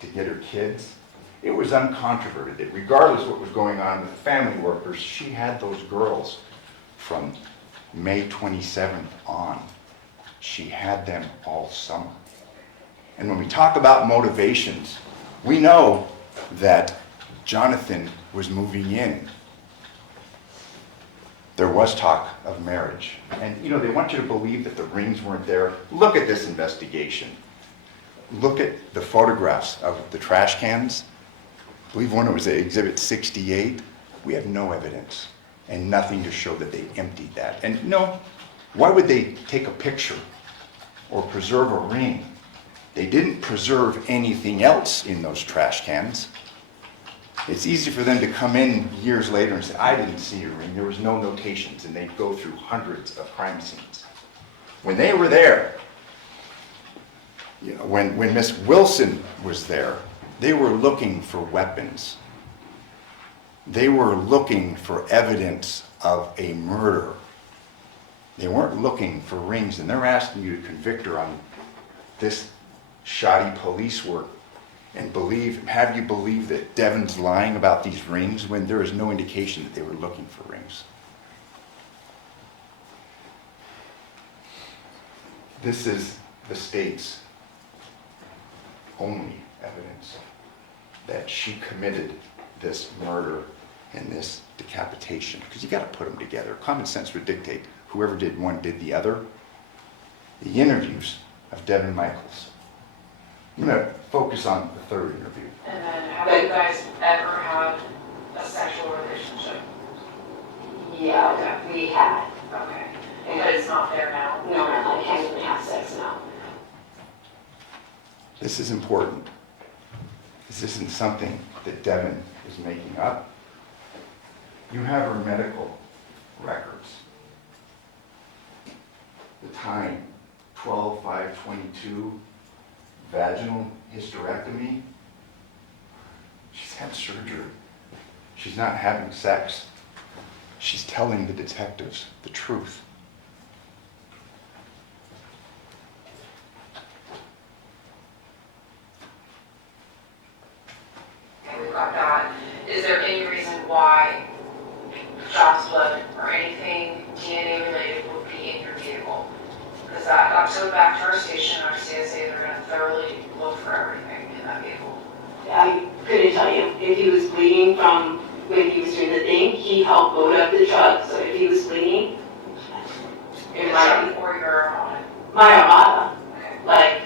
to get her kids. It was uncontroverted that regardless of what was going on with the family workers, she had those girls from May 27th on. She had them all summer. And when we talk about motivations, we know that Johnathan was moving in. There was talk of marriage. And you know, they want you to believe that the rings weren't there. Look at this investigation. Look at the photographs of the trash cans. I believe one was Exhibit 68. We have no evidence and nothing to show that they emptied that. And no, why would they take a picture or preserve a ring? They didn't preserve anything else in those trash cans. It's easy for them to come in years later and say, I didn't see a ring, there was no notations, and they'd go through hundreds of crime scenes. When they were there, you know, when Miss Wilson was there, they were looking for weapons. They were looking for evidence of a murder. They weren't looking for rings, and they're asking you to convict her on this shoddy police work and have you believe that Devyn's lying about these rings when there is no indication that they were looking for rings. This is the state's only evidence that she committed this murder and this decapitation, because you got to put them together. Common sense would dictate whoever did one did the other. The interviews of Devyn Michaels. I'm going to focus on the third interview. And then, have you guys ever had a sexual relationship? Yeah, we had. Okay. But it's not there now? No, I can't even have sex now. This is important. This isn't something that Devyn is making up. You have her medical records. The time, 12/5/22, vaginal hysterectomy. She's had surgery. She's not having sex. She's telling the detectives the truth. Okay, we've got that. Is there any reason why John's blood or anything DNA related would be in your vehicle? Because that got to go back to our station, our CSA, they're going to thoroughly look for everything in that vehicle. I couldn't tell you. If he was bleeding from when he was doing the thing, he helped load up the truck. So if he was bleeding, it might be Or your Armada? my Armada. Okay. Like,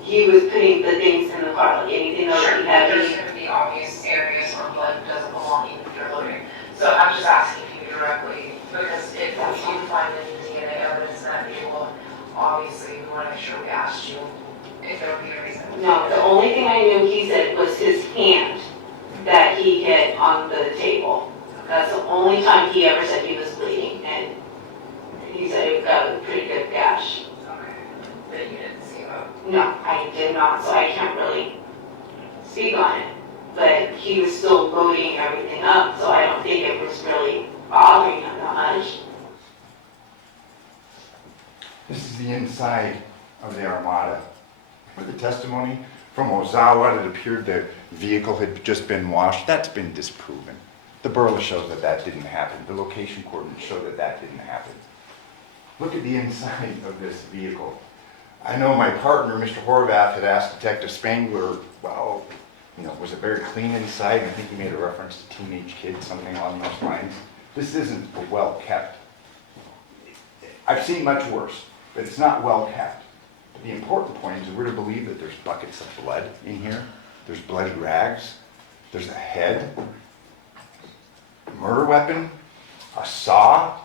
he was putting the things in the car, like anything else Sure, he had. there's going to be obvious areas where blood doesn't belong even if you're loading. So I'm just asking you directly, because if we do find any DNA evidence in that vehicle, obviously we want to make sure we asked you if there would be a reason. No, the only thing I knew he said was his hand that he hit on the table. That's the only time he ever said he was bleeding, and he said it got a pretty good gash. Okay, but you didn't see that? No, I did not, so I can't really speak on it. But he was still loading everything up, so I don't think it was really bothering him that much. This is the inside of the Armada. For the testimony from Ozawa, it appeared the vehicle had just been washed. That's been disproven. The burla shows that that didn't happen. The location coordinates show that that didn't happen. Look at the inside of this vehicle. I know my partner, Mr. Horvath, had asked Detective Spangler, well, was it very clean inside? And I think he made a reference to teenage kids, something along those lines. This isn't well kept. I've seen much worse, but it's not well kept. The important point is we're to believe that there's buckets of blood in here. There's bloody rags. There's a head, a murder weapon, a saw.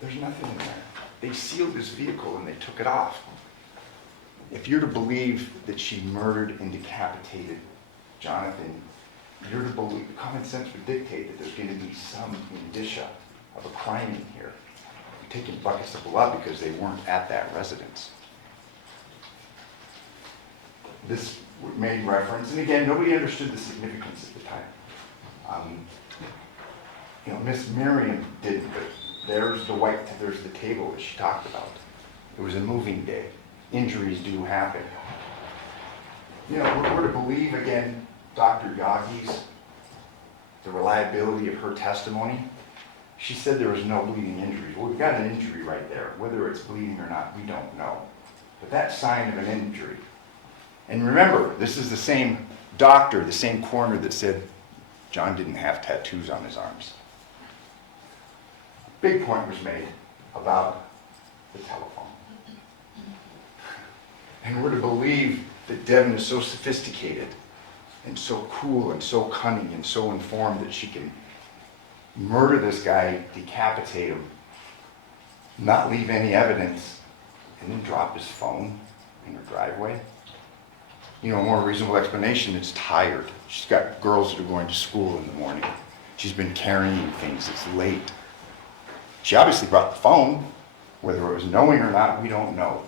There's nothing in there. They sealed this vehicle and they took it off. If you're to believe that she murdered and decapitated Johnathan, you're to believe, common sense would dictate that there's going to be some indicia of a crime in here. You're taking buckets of blood because they weren't at that residence. This made reference, and again, nobody understood the significance at the time. Miss Miriam didn't, but there's the table that she talked about. It was a moving day. Injuries do happen. We're to believe, again, Dr. Yagi's, the reliability of her testimony. She said there was no bleeding injuries. Well, we've got an injury right there. Whether it's bleeding or not, we don't know. But that's a sign of an injury. And remember, this is the same doctor, the same coroner that said John didn't have tattoos on his arms. A big point was made about the telephone. And we're to believe that Devyn is so sophisticated and so cool and so cunning and so informed that she can murder this guy, decapitate him, not leave any evidence, and then drop his phone in her driveway. A more reasonable explanation, it's tired. She's got girls that are going to school in the morning. She's been carrying things, it's late. She obviously brought the phone. Whether it was knowing or not, we don't know.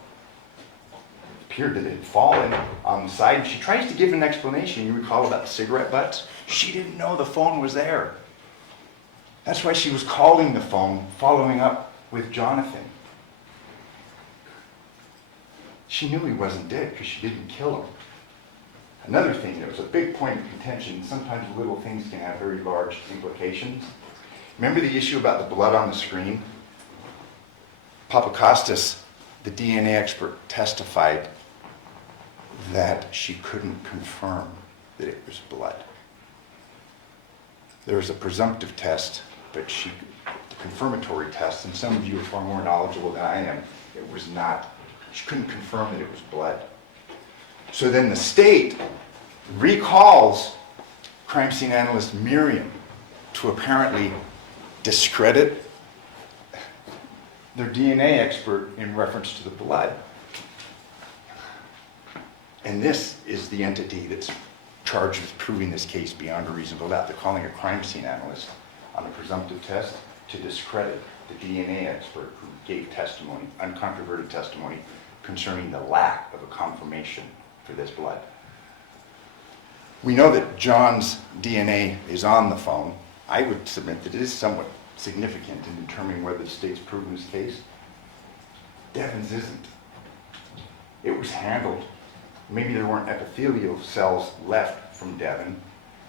It appeared that it had fallen on the side. She tries to give an explanation. You recall about the cigarette butts? She didn't know the phone was there. That's why she was calling the phone, following up with Johnathan. She knew he wasn't dead because she didn't kill him. Another thing that was a big point of contention, sometimes little things can have very large implications. Remember the issue about the blood on the screen? Papakostas, the DNA expert, testified that she couldn't confirm that it was blood. There was a presumptive test, but the confirmatory test, and some of you are far more knowledgeable than I am, it was not. She couldn't confirm that it was blood. So then the state recalls crime scene analyst Miriam to apparently discredit their DNA expert in reference to the blood. And this is the entity that's charged with proving this case beyond a reasonable doubt. They're calling a crime scene analyst on a presumptive test to discredit the DNA expert who gave testimony, uncontroverted testimony, concerning the lack of a confirmation for this blood. We know that John's DNA is on the phone. I would submit that it is somewhat significant in determining whether the state's proven this case. Devyn's isn't. It was handled. Maybe there weren't epithelial cells left from Devyn.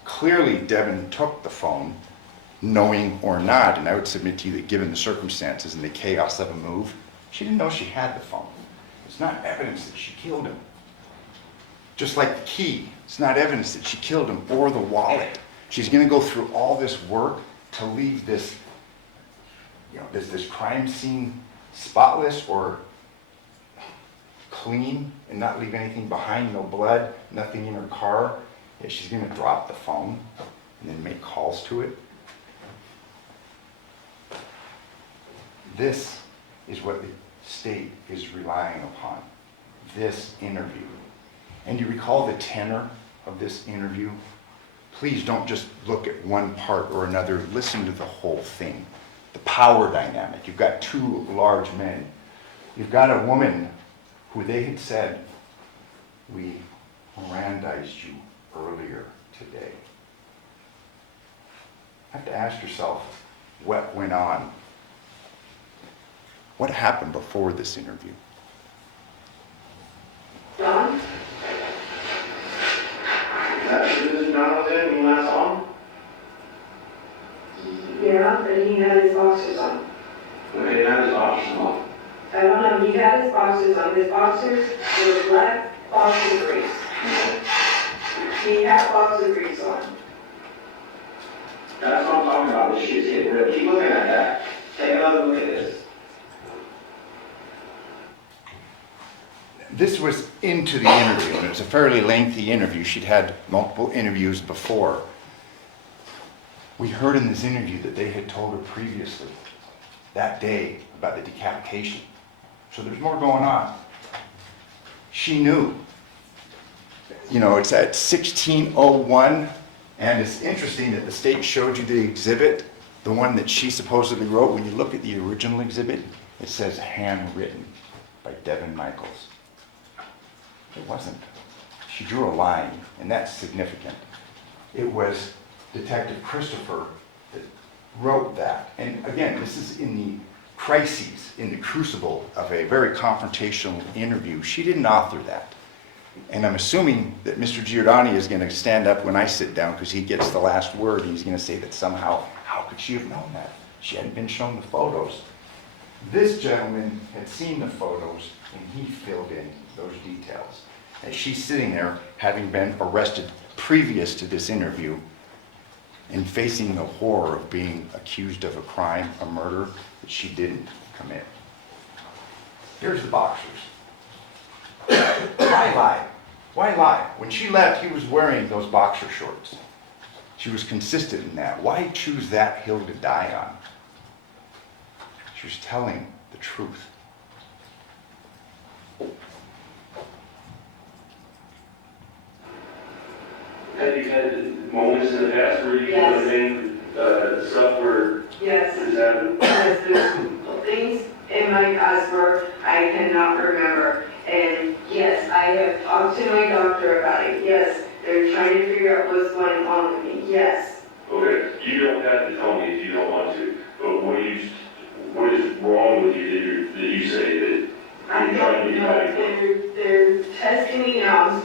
Clearly, Devyn took the phone, knowing or not, and I would submit to you that given the circumstances and the chaos of a move, she didn't know she had the phone. It's not evidence that she killed him. Just like the key, it's not evidence that she killed him, or the wallet. She's going to go through all this work to leave this, this crime scene spotless or clean and not leave anything behind, no blood, nothing in her car. Yeah, she's going to drop the phone and then make calls to it. This is what the state is relying upon, this interview. And you recall the tenor of this interview? Please don't just look at one part or another. Listen to the whole thing. The power dynamic. You've got two large men. You've got a woman who they had said, we Mirandized you earlier today. You have to ask yourself what went on. What happened before this interview? John? Is that Susan Johnathan you last saw? boxers on. His boxers were black boxer briefs. He had boxer briefs on. That's what I'm talking about. This shit's getting real. Keep looking at that. Take another look at this. This was into the interview, and it was a fairly lengthy interview. She'd had multiple interviews before. We heard in this interview that they had told her previously that day about the decapitation. So there's more going on. She knew. You know, it's at 16:01, and it's interesting that the state showed you the exhibit, the one that she supposedly wrote. When you look at the original exhibit, it says handwritten by Devyn Michaels. It wasn't. She drew a line, and that's significant. It was Detective Christopher that wrote that. And again, this is in the crises, in the crucible of a very confrontational interview. She didn't author that. And I'm assuming that Mr. Giordani is going to stand up when I sit down because he gets the last word. He's going to say that somehow, how could she have known that? She hadn't been shown the photos. This gentleman had seen the photos, and he filled in those details. And she's sitting there, having been arrested previous to this interview, and facing the horror of being accused of a crime, a murder that she didn't commit. Here's the boxers. Why lie? Why lie? When she left, he was wearing those boxer shorts. She was consistent in that. Why choose that hill to die on? She was telling the truth. Have you had moments in the past where you Yes. have been stuff where Yes. this happened? Yes, there's things in my past where I cannot remember. And yes, I have talked to my doctor about it. Yes, they're trying to figure out what's going on with me. Yes. Okay, you don't have to tell me if you don't want to, but what is wrong with you that you say that I you're trying to don't get know. out? They're testing me now.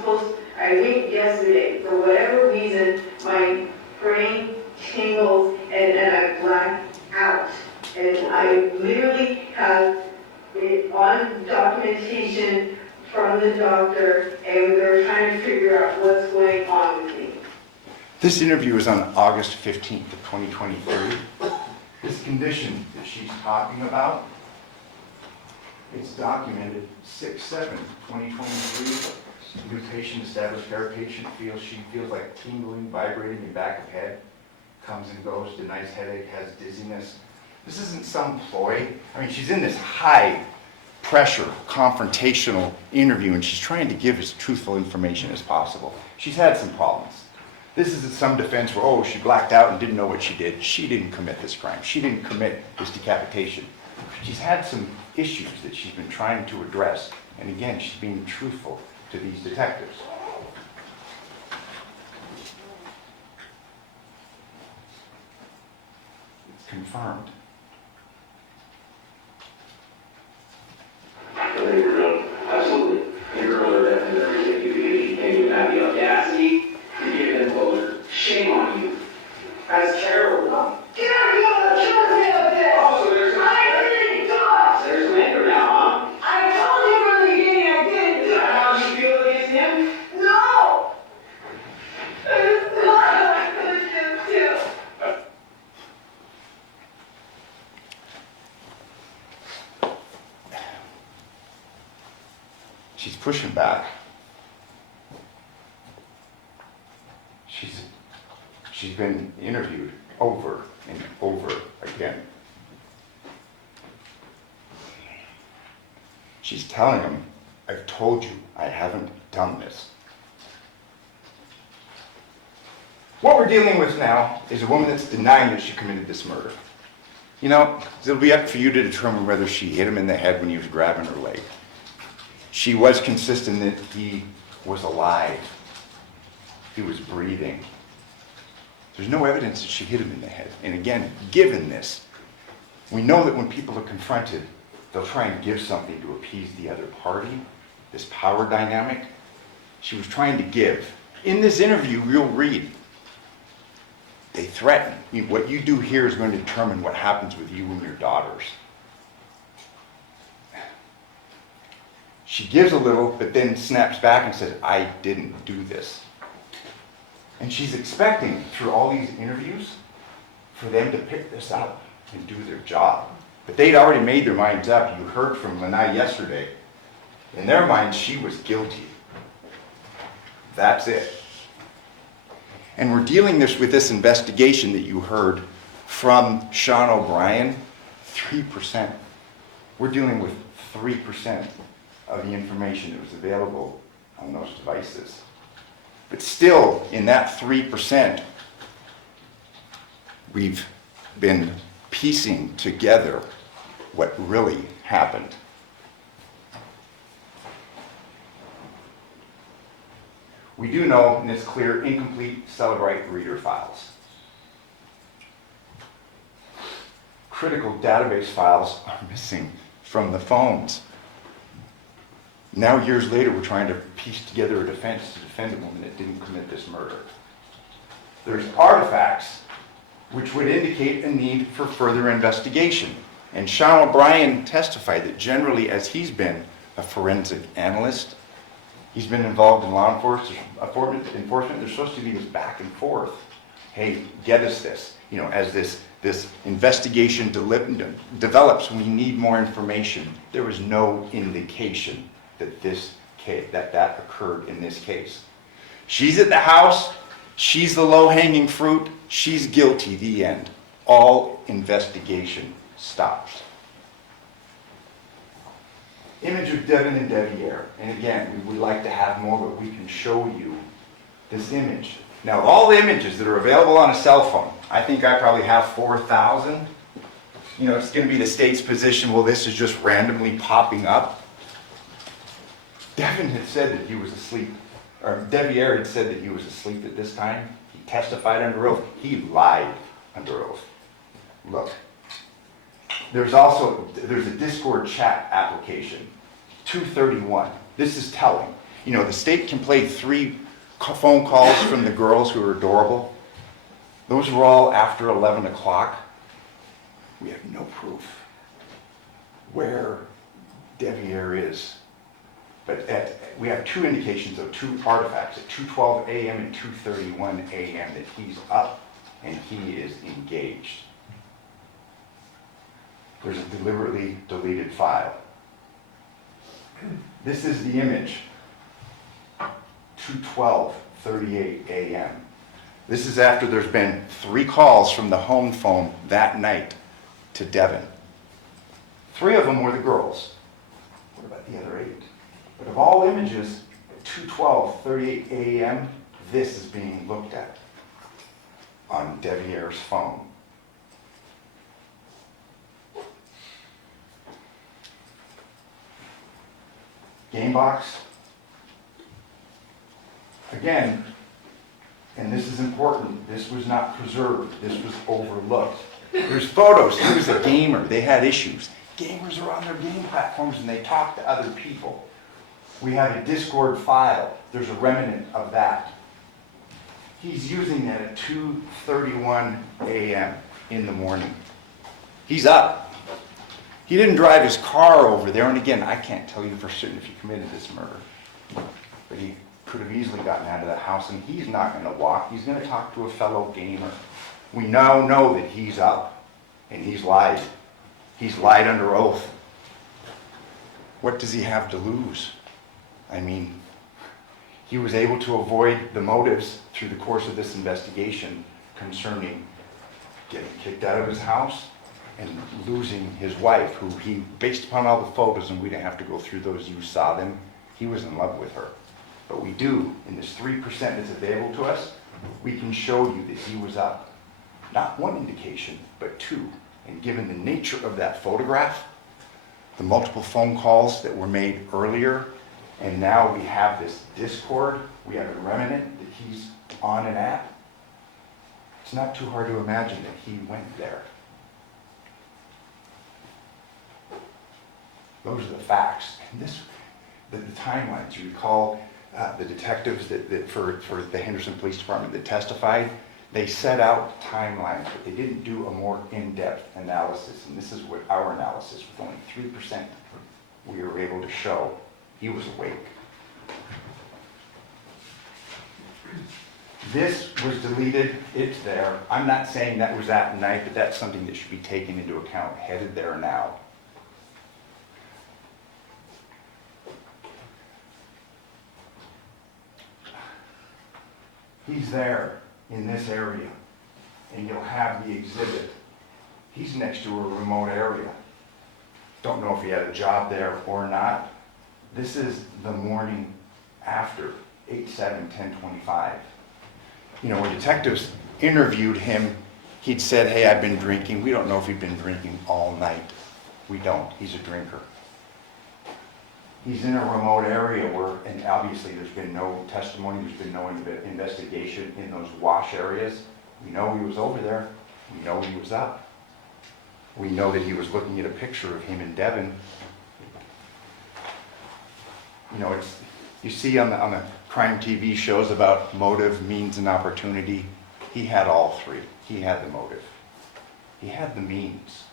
I think yesterday, for whatever reason, my brain tingles and then I black out. And I literally have it on documentation from the doctor, and they're trying to figure out what's going on with me. This interview was on August 15th of 2023. This condition that she's talking about, it's documented 6/7/2023. New patient established patient she feels like tingling, vibrating in back of head, comes and goes, denies headache, has dizziness. This isn't some ploy. I mean, she's in this high pressure, confrontational interview, and she's trying to give as truthful information as possible. She's had some problems. This isn't some defense where, oh, she blacked out and didn't know what she did. She didn't commit this crime. She didn't commit this decapitation. She's had some issues that she's been trying to address. And again, she's being truthful to these detectives. It's confirmed. I think we're done. Absolutely. Your brother definitely everything you did. You can't even have the audacity to give them closure. Shame on you. That's terrible. Get out of here! Oh, so there's I didn't do it! there's some anger now, huh? I told you from the beginning I didn't do Is that it! how you feel against him? No! It's not what I could have do. She's pushing back. She's been interviewed over and over again. She's telling him, I've told you I haven't done this. What we're dealing with now is a woman that's denying that she committed this murder. You know, it'll be up for you to determine whether she hit him in the head when he was grabbing her leg. She was consistent that he was alive. He was breathing. There's no evidence that she hit him in the head. And again, given this, we know that when people are confronted, they'll try and give something to appease the other party, this power dynamic. She was trying to give. In this interview, you'll read, they threaten. I mean, what you do here is going to determine what happens with you and your daughters. She gives a little, but then snaps back and says, I didn't do this. And she's expecting, through all these interviews, for them to pick this up and do their job. But they'd already made their minds up. You heard from Lanai yesterday. In their minds, she was guilty. That's it. And we're dealing with this investigation that you heard from Sean O'Brien, 3%. We're dealing with 3% of the information that was available on those devices. But still, in that 3%, we've been piecing together what really happened. We do know, and it's clear, incomplete Cellebrite reader files. Critical database files are missing from the phones. Now, years later, we're trying to piece together a defense to defend a woman that didn't commit this murder. There's artifacts which would indicate a need for further investigation. And Sean O'Brien testified that generally, as he's been a forensic analyst, he's been involved in law enforcement. There's supposed to be this back and forth. Hey, get us this. You know, as this investigation develops, we need more information. There was no indication that that occurred in this case. She's at the house. She's the low-hanging fruit. She's guilty. The end. All investigation stops. Image of Devyn and Devyn. And again, we would like to have more, but we can show you this image. Now, all the images that are available on a cell phone, I think I probably have 4,000. You know, it's going to be the state's position, well, this is just randomly popping up. Devyn had said that he was asleep, or Devyn had said that he was asleep at this time. He testified under oath. He lied under oath. Look. There's a Discord chat application, 231. This is telling. You know, the state can play 3 phone calls from the girls who are adorable. Those were all after 11 o'clock. We have no proof where Devyn is. But we have 2 indications of 2 artifacts at 2:12 a.m. and 2:31 a.m. that he's up and he is engaged. There's a deliberately deleted file. This is the image, 2:12:38 a.m. This is after there's been 3 calls from the home phone that night to Devyn. 3 of them were the girls. What about the other 8? But of all images, at 2:12:38 a.m., this is being looked at on Devyn's phone. Game box. Again, and this is important, this was not preserved, this was overlooked. There's photos, he was a gamer, they had issues. Gamers are on their game platforms and they talk to other people. We have a Discord file, there's a remnant of that. He's using that at 2:31 a.m. in the morning. He's up. He didn't drive his car over there, and again, I can't tell you for certain if he committed this murder. But he could have easily gotten out of the house, and he's not going to walk. He's going to talk to a fellow gamer. We now know that he's up, and he's lied. He's lied under oath. What does he have to lose? I mean, he was able to avoid the motives through the course of this investigation concerning getting kicked out of his house and losing his wife, who he, based upon all the photos, and we didn't have to go through those, you saw them, he was in love with her. But we do, in this 3% that's available to us, we can show you that he was up. Not 1 indication, but 2. And given the nature of that photograph, the multiple phone calls that were made earlier, and now we have this Discord, we have a remnant that he's on an app, it's not too hard to imagine that he went there. Those are the facts. And the timelines, you recall the detectives that for the Henderson Police Department that testified, they set out timelines, but they didn't do a more in-depth analysis. And this is what our analysis, with only 3% we were able to show He was awake. This was deleted, it's there. I'm not saying that was that night, but that's something that should be taken into account, headed there now. He's there in this area, and you'll have the exhibit. He's next to a remote area. Don't know if he had a job there or not. This is the morning after 8/7/10/25. You know, when detectives interviewed him, he'd said, hey, I've been drinking. We don't know if he'd been drinking all night. We don't. He's a drinker. He's in a remote area where, and obviously there's been no testimony, there's been no investigation in those wash areas. We know he was over there. We know he was up. We know that he was looking at a picture of him and Devyn. You know, it's, you see on the crime TV shows about motive, means, and opportunity. He had all three. He had the motive. He had the means.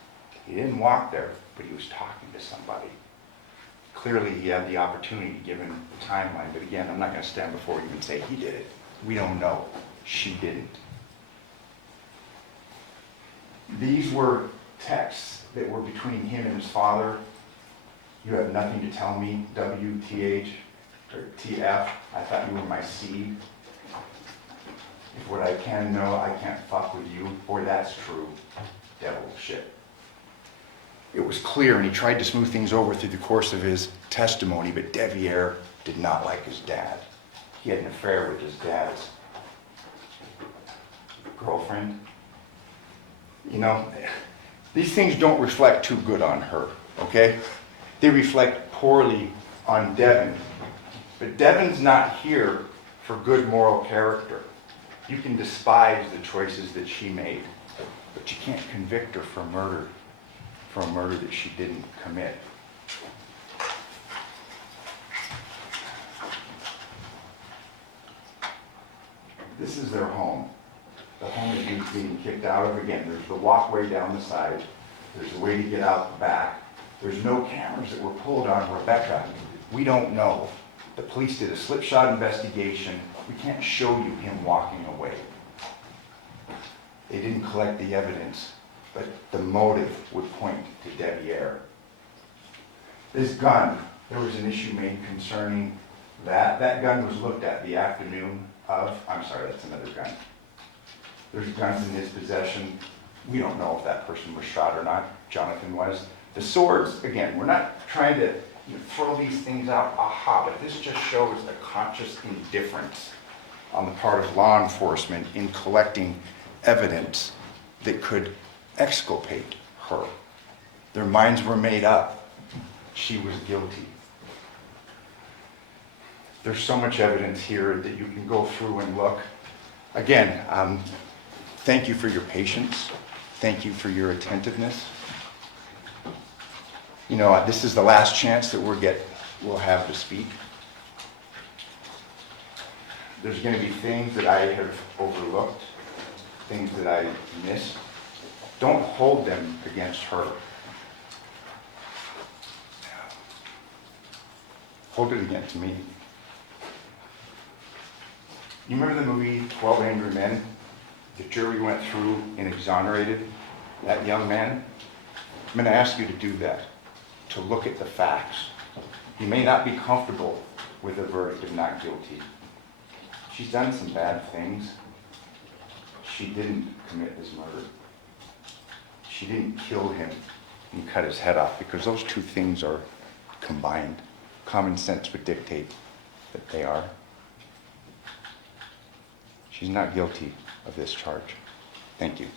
He didn't walk there, but he was talking to somebody. Clearly, he had the opportunity given the timeline. But again, I'm not going to stand before you and say he did it. We don't know. She didn't. These were texts that were between him and his father. You have nothing to tell me, WTH or TF. I thought you were my seed. If what I can know, I can't fuck with you. Boy, that's true. Devil shit. It was clear, and he tried to smooth things over through the course of his testimony, but Devyn did not like his dad. He had an affair with his dad's girlfriend. You know, these things don't reflect too good on her, okay? They reflect poorly on Devyn. But Devyn's not here for good moral character. You can despise the choices that she made, but you can't convict her for murder, for a murder that she didn't commit. This is their home. The home is being kicked out of. Again, there's the walkway down the side. There's a way to get out the back. There's no cameras that were pulled on Rebecca. We don't know. The police did a slipshod investigation. We can't show you him walking away. They didn't collect the evidence, but the motive would point to Devyn. This gun, there was an issue made concerning that. That gun was looked at the afternoon of, I'm sorry, that's another gun. There's guns in his possession. We don't know if that person was shot or not. Johnathan was. The swords, again, we're not trying to throw these things out, aha, but this just shows a conscious indifference on the part of law enforcement in collecting evidence that could exculpate her. Their minds were made up. She was guilty. There's so much evidence here that you can go through and look. Again, thank you for your patience. Thank you for your attentiveness. You know, this is the last chance that we'll have to speak. There's going to be things that I have overlooked, things that I missed. Don't hold them against her. Hold it against me. You remember the movie 12 Angry Men? The jury went through and exonerated that young man. I'm going to ask you to do that, to look at the facts. You may not be comfortable with a verdict of not guilty. She's done some bad things. She didn't commit this murder. She didn't kill him and cut his head off, because those two things are combined. Common sense would dictate that they are. She's not guilty of this charge. Thank you.